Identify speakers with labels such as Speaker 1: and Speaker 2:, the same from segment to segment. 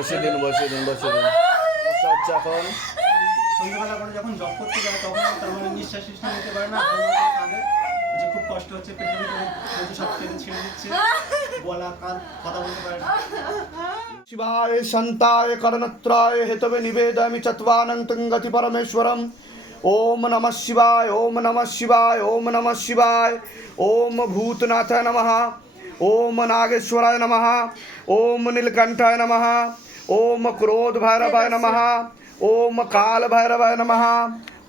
Speaker 1: বসে দিন বসে দিন বসে দিন সমস্যা হচ্ছে এখন
Speaker 2: সন্ধ্যাবেলা করে যখন জব করতে যায় তখন তার মানে নিঃশ্বাস নিঃশ্বাস নিতে পারে না তখন ও কাঁদে যে খুব কষ্ট হচ্ছে পেটের ভিতরে বলছে সব টেনে ছেড়ে দিচ্ছে গলা কান কথা বলতে পারে না
Speaker 1: शिवाय शान्ताय कर्णत्राय हेतवे निवेदयामि चत्वानन्तं गति परमेश्वरम् ॐ नमः शिवाय ॐ नमः शिवाय ॐ नमः शिवाय ॐ भूतनाथाय नमः ॐ नागेश्वराय नमः ॐ नीलकण्ठाय नमः ॐ क्रोधभैरवाय नमः ॐ कालभैरवाय नमः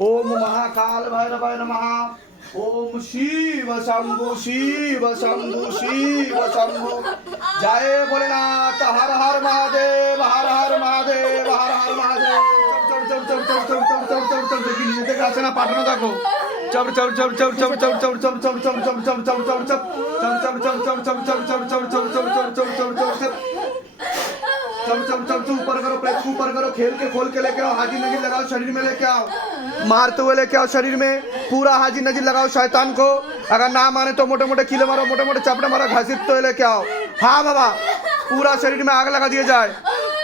Speaker 1: ॐ महाकालभैरवाय नमः ॐ शिव शम्भु शिव शम्भु शिव शम्भु जय भोलेनाथ हर हर महादेव हर हर महादेव हर हर महादेव चल चल चल चल चल चल चल चल দেখি নিজে থেকে আসে না পাঠানো দেখো চল চল চল চল চল চল চল চল চল চল চল চল চল চল চল চল চল চল চল চল চল চল चल चल चल चल चल चल चल चल चल चल चल चल ऊपर करो प्लेट को ऊपर करो खेल के खोल के लेके आओ हाजी नजीर लगाओ शरीर में लेके आओ मारते हुए लेके आओ शरीर में पूरा हाजी नजीर लगाओ शैतान को अगर ना माने तो मोटे मोटे कीले मारो मोटे मोटे चपड़े मारो घसीटते हुए लेके आओ हाँ बाबा पूरा शरीर में आग लगा दिया जाए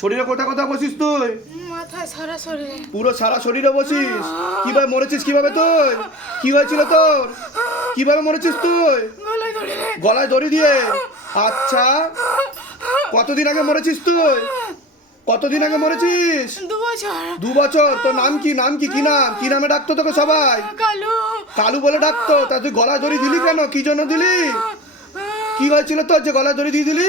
Speaker 1: শরীরে কোথায় কোথায় বসিস তুই?
Speaker 3: মাথায় সারা শরীরে।
Speaker 1: পুরো সারা শরীরে বসিস? কীভাবে মরেছিস কীভাবে তুই? কি হয়েছিল তোর? কীভাবে মরেছিস তুই?
Speaker 3: গলায়
Speaker 1: দড়ি দিয়ে। আচ্ছা কতদিন আগে মরেছিস তুই? কতদিন আগে মরেছিস?
Speaker 3: দু বছর?
Speaker 1: তোর নাম কি? নাম কি? কি নাম? কি নামে ডাকতো তোকে সবাই?
Speaker 3: কালু।
Speaker 1: কালু বলে ডাকতো। তা তুই গলায় দড়ি দিলি কেন? কি জন্য দিলি? কি হয়েছিল তোর যে গলায় দড়ি দিয়ে দিলি?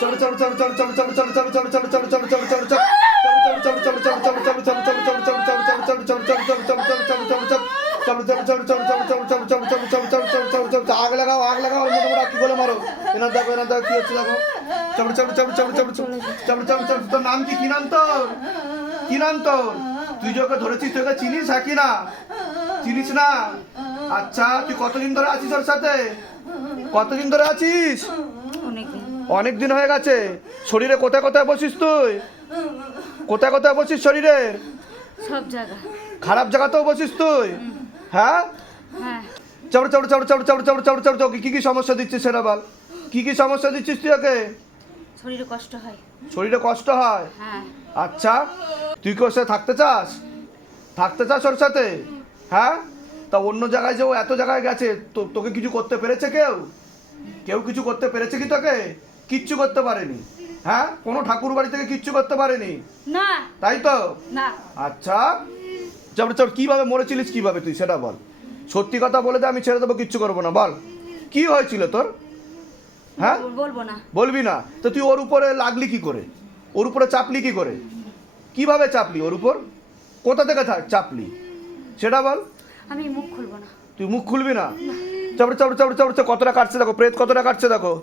Speaker 1: চলো চলো চলো চলো চলো চলো চলো চলো চলো চলো চলো চলো চলো চলো আগ লাগাও আগ লাগাও অন্য তোমরা কি বলে মারো এনার দেখো এনার দেখো কি হচ্ছে দেখো চম চম চলো চম চম চম চম চম চম তোর নাম কি কি নাম তোর কি নাম তোর তুই যাকে ধরেছিস তোকে চিনিস হ্যাঁ কি না চিনিস না আচ্ছা তুই কতদিন ধরে আছিস ওর সাথে কতদিন ধরে আছিস অনেক দিন হয়ে গেছে। শরীরে কোথায় কোথায় বসিস তুই? কোথায় কোথায় বসিস শরীরে?
Speaker 3: সব জায়গা
Speaker 1: খারাপ জায়গাতেও বসিস তুই? হ্যাঁ?
Speaker 3: হ্যাঁ।
Speaker 1: চড় চড় চড় চড় চড় চড় চড় চড় কি কি সমস্যা দিচ্ছিস সেরা বল। কি কি সমস্যা দিচ্ছিস তুই ওকে?
Speaker 3: শরীরে কষ্ট হয়।
Speaker 1: শরীরে কষ্ট হয়?
Speaker 3: হ্যাঁ।
Speaker 1: আচ্ছা তুই কি ওর সাথে থাকতে চাস? থাকতে চাস ওর সাথে? হ্যাঁ? তা অন্য জায়গায় যে ও এত জায়গায় গেছে তো তোকে কিছু করতে পেরেছে কেউ? কেউ কিছু করতে পেরেছে কি তোকে? কিচ্ছু করতে পারেনি। হ্যাঁ? কোনো ঠাকুর বাড়ি থেকে কিচ্ছু করতে পারেনি?
Speaker 3: না।
Speaker 1: তাই তো?
Speaker 3: না।
Speaker 1: আচ্ছা। চল চল কীভাবে মরেছিলিস কীভাবে তুই সেটা বল। সত্যি কথা বলে দে আমি ছেড়ে দেবো কিচ্ছু করব না বল। কি হয়েছিল তোর? হ্যাঁ?
Speaker 3: বলব না।
Speaker 1: বলবি না। তো তুই ওর উপরে লাগলি কি করে? ওর উপরে চাপলি কি করে? কীভাবে চাপলি ওর উপর? কোথা থেকে চাপলি? সেটা বল।
Speaker 3: আমি মুখ খুলবো না।
Speaker 1: তুই মুখ খুলবি না? চাপড় চাপড় চাপড় চাপড় কতটা কাটছে দেখো প্রেত কতটা কাটছে দেখো।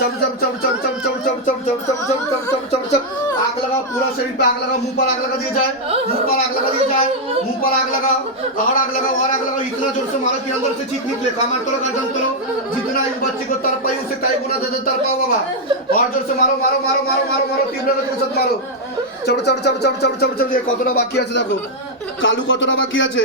Speaker 1: चम चम चम चम चम चम चम चम चम चम चम चम चम चम चम आग लगा पूरा शरीर पे आग लगा मुंह पर आग लगा दिया जाए मुंह पर आग लगा दिया जाए मुंह पर आग लगा और आग लगा और आग लगा इतना जोर से मारो कि अंदर से चीख निकले कामार करो गर्दन करो जितना इस बच्चे को तर पाई उसे कई गुना ज्यादा तर पाओ बाबा और जोर से मारो मारो मारो मारो मारो मारो तीव्र गति के साथ मारो चढ़ चढ़ चढ़ चढ़ चढ़ चढ़ चढ़ কতটা বাকি আছে দেখো কালু কতটা বাকি আছে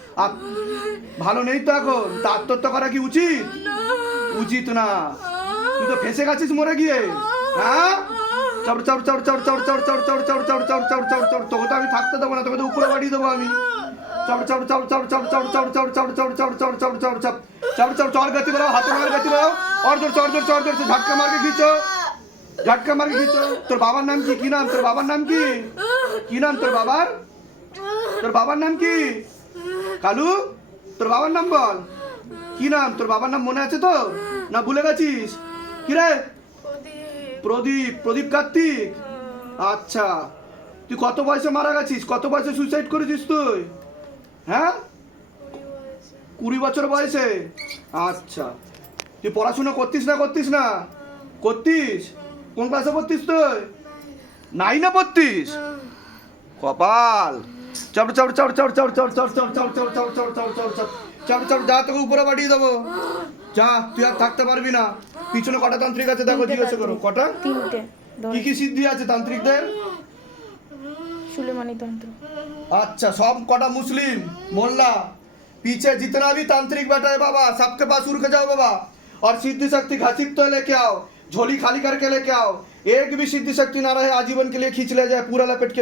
Speaker 1: ভালো নেই তো এখন তা তো করা কি উচিত উচিত না তুই তো ফেসে গেছিস মরে গিয়ে হ্যাঁ চড় চড় চড় চড় চড় চড় চড় চড় চড় চড় চড় চড় চড় চড় তোকে তো আমি থাকতে দেবো না তোকে তো উপরে বাড়িয়ে দেবো আমি চড় চড় চড় চড় চড় চড় চড় চড় চড় চড় চড় চড় চড় চড় চড় চড় চড় চড় গতি বাড়াও হাতে মার গতি বাড়াও অর জোর চড় জোর চড় জোর ঝটকা মারকে খিচো ঝটকা মারকে খিচো তোর বাবার নাম কি কি নাম তোর বাবার নাম কি কি নাম তোর বাবার তোর বাবার নাম কি কালু, তোর বাবার নাম বল। কি নাম? তোর বাবার নাম মনে আছে তো? না ভুলে গেছিস? কি রে? প্রদীপ। প্রদীপ কার্তিক? আচ্ছা। তুই কত বয়সে মারা গেছিস? কত বয়সে সুইসাইড করেছিস তুই? হ্যাঁ? কুড়ি বছর বয়সে? আচ্ছা। তুই পড়াশোনা করতিস না করতিস না? করতিস? কোন ক্লাসে পড়তিস তুই? নাই না পড়তিস? কপাল! চাপড় চাপড় চাপড় চাপড় চাপড় চাপড় চাপড় চাপড় চাপড় চাপড় চাপড় চাপড় চাপড় চাপড় চাপড় চাপড় যা তোকে উপরে পাঠিয়ে দেবো যা তুই আর থাকতে পারবি না পিছনে কটা তান্ত্রিক আছে দেখো জিজ্ঞাসা করো কটা
Speaker 4: তিনটে
Speaker 1: কি কি সিদ্ধি আছে তান্ত্রিকদের
Speaker 4: সুলেমানি তন্ত্র
Speaker 1: আচ্ছা সব কটা মুসলিম মোল্লা পিছে जितना भी তান্ত্রিক बैठा বাবা সবকে सबके উড়কে যাও বাবা আর সিদ্ধি শক্তি सिद्धि शक्ति घसीट আও ঝোলি খালি झोली खाली करके लेके आओ एक भी सिद्धि शक्ति ना रहे লিয়ে के लिए खींच ले जाए पूरा लपेट के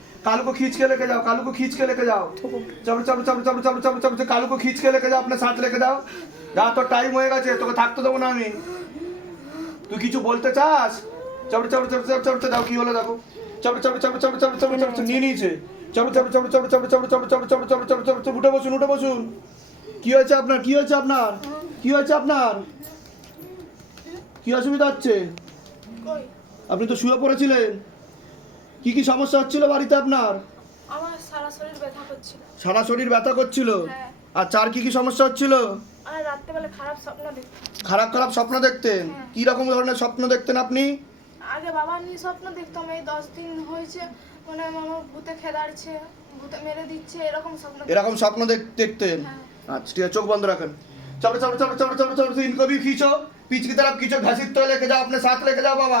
Speaker 1: कालू को खींच के लेके जाओ कालू को खींच के लेके जाओ चलो चलो चलो चलो चलो चलो चलो कालू को खींच के लेके जाओ अपने साथ लेके যাও যা তো টাইম হয়ে গেছে তোকে থাকতে দেবো না আমি তুই কিছু বলতে চাস চলো চলো চলো চলো চলো দাও কি হলো দেখো চলো চলো চলো চলো চলো চলো চলো চলো নিয়ে নিয়েছে চলো চলো চলো চলো চলো চলো চলো চলো চলো চলো চলো চলো চলো উঠে বসুন উঠে বসুন কি হয়েছে আপনার কি হয়েছে আপনার কি হয়েছে আপনার কি অসুবিধা হচ্ছে
Speaker 4: কই
Speaker 1: আপনি তো শুয়ে পড়েছিলেন কি কি সমস্যা হচ্ছিল বাড়িতে আপনার
Speaker 4: আমার সারা শরীর ব্যথা করছিল
Speaker 1: সারা শরীর ব্যথা করছিল
Speaker 4: হ্যাঁ।
Speaker 1: আর চার কি কি সমস্যা হচ্ছিল
Speaker 4: আর রাত্রেবেলা খারাপ স্বপ্ন দেখতাম
Speaker 1: খারাপ খারাপ স্বপ্ন দেখতেন কি রকম ধরনের স্বপ্ন দেখতেন আপনি
Speaker 4: আগে বাবা নিয়ে স্বপ্ন দেখতাম এই দশ দিন হয়েছে মানে আমার ভূতে খেদাড়ছে ভূতে মেরে দিচ্ছে এরকম স্বপ্ন দেখতাম।
Speaker 1: এরকম স্বপ্ন দেখ- দেখতেন আচ্ছা ঠিক আছে চোখ বন্ধ रखें चलो चलो चलो चलो चलो चलो चलो इनको भी खींचो पीछे की तरफ खींचो घसीट तो लेके जाओ अपने साथ लेके जाओ बाबा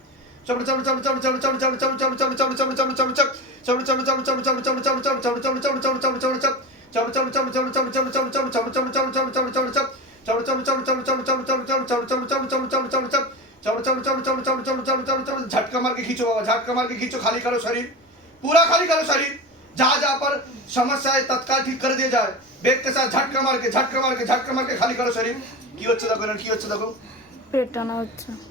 Speaker 1: চাপড়ে চাপড়ে চাপড়ে চাপড়ে চাপড়ে চাপড়ে চাপড়ে চাপড়ে চাপড়ে চাপড়ে চাপড়ে চাপড়ে চাপড়ে চাপ চাপড়ে চাপড়ে চাপড়ে চাপড়ে চাপড়ে চাপড়ে চাপড়ে চাপড়ে চাপড়ে চাপড়ে চাপড়ে চাপড়ে চাপড়ে চাপ চাপড়ে চাপড়ে চাপড়ে চাপড়ে চাপড়ে চাপড়ে চাপড়ে চাপড়ে চাপড়ে চাপড়ে চাপড়ে চাপড়ে চাপড়ে চাপ চাপড়ে চাপড়ে চাপড়ে চাপড়ে চাপড়ে চাপড়ে চাপড়ে চাপড়ে চাপড়ে চাপড়ে চাপড়ে চাপড়ে চাপ চাপড়ে চাপড়ে চাপড়ে চাপড়ে চাপড়ে চাপড়ে চাপড়ে চাপড়ে
Speaker 5: চাপড়ে ঝটকা মারকে खींचो बाबा झटका मार के खींचो खाली करो शरीर पूरा खाली करो शरीर जहाँ जहाँ पर समस्या है तत्काल ठीक कर दिया जाए बेग के साथ झटका मार के झटका मार के झटका मार के खाली करो शरीर की হচ্ছে দেখো কি হচ্ছে দেখো
Speaker 1: পেট টানা হচ্ছে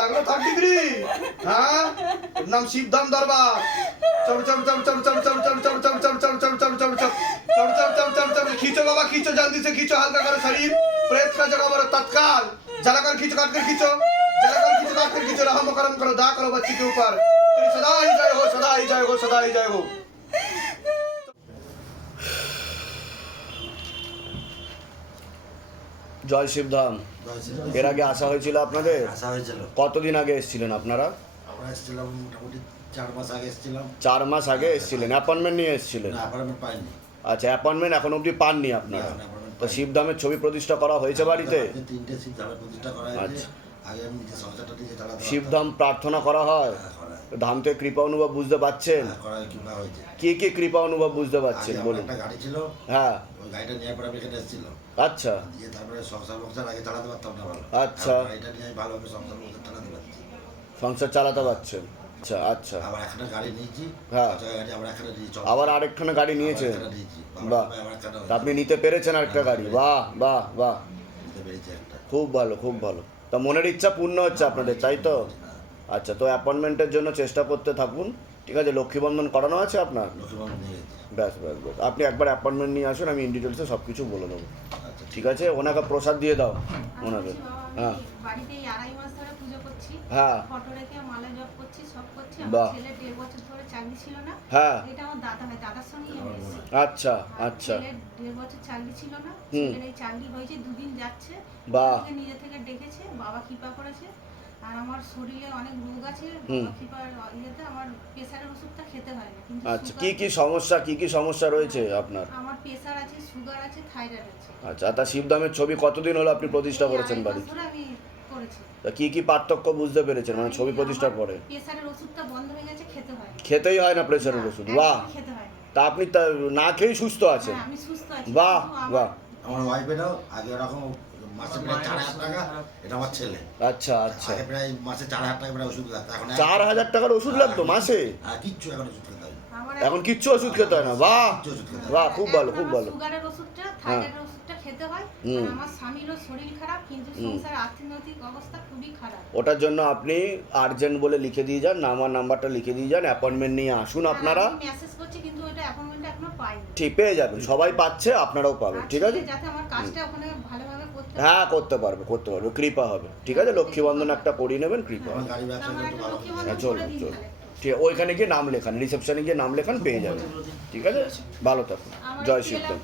Speaker 6: লাগলো থার্ড ডিগ্রি হ্যাঁ ওর নাম শিবধাম দরবার চল চল চল চল চল চল চল চল চল চল চল চল চল চল চল चल चल चल चल चल खींचो बाबा खींचो जल्दी से खींचो हल्का करो शरीर प्रेत का जगह मारो तत्काल जला कर खींचो काट कर खींचो जला कर खींचो काट कर खींचो रहम करम करो दा करो बच्ची के ऊपर तेरी सदा ही जय हो सदा ही जय हो सदा ही जय हो জয় শিবধাম এর আগে আসা হয়েছিল আপনাদের?
Speaker 7: আসা হয়েছিল।
Speaker 6: কতদিন আগে এসেছিলেন আপনারা?
Speaker 7: আমরা এসেছিলাম মোটামুটি চার মাস আগে এসেছিলাম।
Speaker 6: চার মাস আগে এসেছিলেন। অ্যাপয়েন্টমেন্ট নিয়ে এসেছিলেন?
Speaker 7: পাইনি।
Speaker 6: আচ্ছা অ্যাপয়েন্টমেন্ট এখন অবধি পাননি আপনারা? তো। শিবধামের ছবি প্রতিষ্ঠা করা হয়েছে বাড়িতে?
Speaker 7: আজকে তিনটে ধামে প্রতিষ্ঠা করা হয়েছে।
Speaker 6: আচ্ছা।
Speaker 7: আগে আমি নিজে সংসারটা নিজে চালাতে
Speaker 6: শিবধাম প্রার্থনা করা হয়?
Speaker 7: হ্যাঁ, করা হয়।
Speaker 6: ধাম থেকে কৃপা অনুভব বুঝতে পাচ্ছেন
Speaker 7: হ্যাঁ, হয়,
Speaker 6: কি কি কৃপা অনুভব বুঝতে
Speaker 7: আমার
Speaker 6: বলুন।
Speaker 7: একটা গাড়ি ছিল।
Speaker 6: হ্যাঁ।
Speaker 7: ওই গাড়িটা নিয়ে পরে আমি এখানে এসেছিলাম।
Speaker 6: আচ্ছা।
Speaker 7: দিয়ে তারপরে সংসার সংসার আগে চালাতে পারতাম না ভালো।
Speaker 6: আচ্ছা।
Speaker 7: গাড়িটা নিয়ে আমি ভালোভাবে সংসার সংসার চালাতে পারছি।
Speaker 6: সংসার চালাতে পারছেন? আচ্ছা আচ্ছা।
Speaker 7: আবার একটা গাড়ি নিয়েছি
Speaker 6: হ্যাঁ।
Speaker 7: আবার একটা নিয়েছি
Speaker 6: আবার আরেকখানে গাড়ি
Speaker 7: নিয়েছি।
Speaker 6: বাহ। আপনি নিতে পেরেছেন আরেকটা গাড়ি। বাহ বাহ বাহ। খুব ভালো খুব ভালো। তা মনের ইচ্ছা পূর্ণ হচ্ছে আপনাদের তাই তো? আচ্ছা তো অ্যাপয়েন্টমেন্টের জন্য চেষ্টা করতে থাকুন। ঠিক আছে লক্ষ্মীবন্ধন করানো আছে আপনার?
Speaker 7: গেছি।
Speaker 6: ব্যাস ব্যাস ব্যাস। আপনি একবার অ্যাপয়েন্টমেন্ট নিয়ে আসুন আমি ইন ডিটেলসে সব কিছু বলে দেবো।
Speaker 7: আচ্ছা,
Speaker 6: ঠিক আছে? ওনাকে প্রসাদ দিয়ে দাও ওনাকে। হ্যাঁ। হ্যাঁ। হ্যাঁ। আচ্ছা, আচ্ছা।
Speaker 8: বাবা কৃপা করেছে। আর আমার শরীরে অনেক রোগ আছে
Speaker 6: হুম।
Speaker 8: ইয়েতে আমার প্রেসারের ওষুধটা খেতে হয় না কিন্তু
Speaker 6: আচ্ছা কি কি সমস্যা কি কি সমস্যা রয়েছে আপনার?
Speaker 8: আমার প্রেসার আছে সুগার আছে থাইরয়েড আছে।
Speaker 6: আচ্ছা তা শিবধামের ছবি কতদিন হলো আপনি প্রতিষ্ঠা করেছেন বাড়িতে?
Speaker 8: আমি করেছি।
Speaker 6: তা কি কি পার্থক্য বুঝতে পেরেছেন? মানে ছবি প্রতিষ্ঠার পরে?
Speaker 8: প্রেসারের ওষুধটা বন্ধ হয়ে গেছে খেতে হয়
Speaker 6: খেতেই হয় না প্রেশারের ওষুধ? বাহ!
Speaker 8: খেতে হয়
Speaker 6: তা আপনি তা না খেয়েই সুস্থ আছেন?
Speaker 8: হ্যাঁ, আমি সুস্থ আছি
Speaker 6: বাহ বাহ!
Speaker 7: আমার ওয়াইফেরও আগে ওরকম মাসে প্রায় চার হাজার টাকা। এটা আমার ছেলে।
Speaker 6: আচ্ছা আচ্ছা।
Speaker 7: আগে প্রায় মাসে চার হাজার টাকা প্রায় ওষুধ লাগতো এখন
Speaker 6: চার হাজার টাকার ওষুধ লাগতো মাসে?
Speaker 7: আর কিচ্ছু এখন ওষুধ খেতে হয়
Speaker 6: এখন কিচ্ছু ওষুধ খেতে হয় না। বাহ!
Speaker 7: হয়।
Speaker 6: বাহ খুব ভালো খুব ভালো।
Speaker 8: সুগারের ওষুধটা থাইরয়েডের ওষুধটা খেতে হয়।
Speaker 6: হুম।
Speaker 8: আমার স্বামীরও শরীর খারাপ কিন্তু সংসার অর্থনৈতিক অবস্থা খুবই খারাপ।
Speaker 6: ওটার জন্য আপনি আর্জেন্ট বলে লিখে দিয়ে যান আমার নাম্বারটা লিখে দিয়ে যান অ্যাপয়েন্টমেন্ট নিয়ে আসুন আপনারা।
Speaker 8: মেসেজ করছি কিন্তু ওটা অ্যাপয়েন্টমেন্ট এখনও পাইনি।
Speaker 6: ঠিক পেয়ে যাবেন। সবাই পাচ্ছে আপনারাও পাবেন ঠিক আছে
Speaker 8: যাতে আমার কাজটা ওখানে ভালোভাবে
Speaker 6: হ্যাঁ করতে পারব করতে পারব কৃপা হবে। ঠিক আছে? লক্ষ্মীবন্ধন একটা করিয়ে নেবেন কৃপা হবে।
Speaker 8: লক্ষ্মী
Speaker 6: হ্যাঁ চলুন চলুন। ঠিক আছে, ওইখানে গিয়ে নাম লেখান রিসেপশনে গিয়ে নাম লেখান পেয়ে যাবেন। ঠিক আছে? ভালো থাকুন। জয় শিবদাম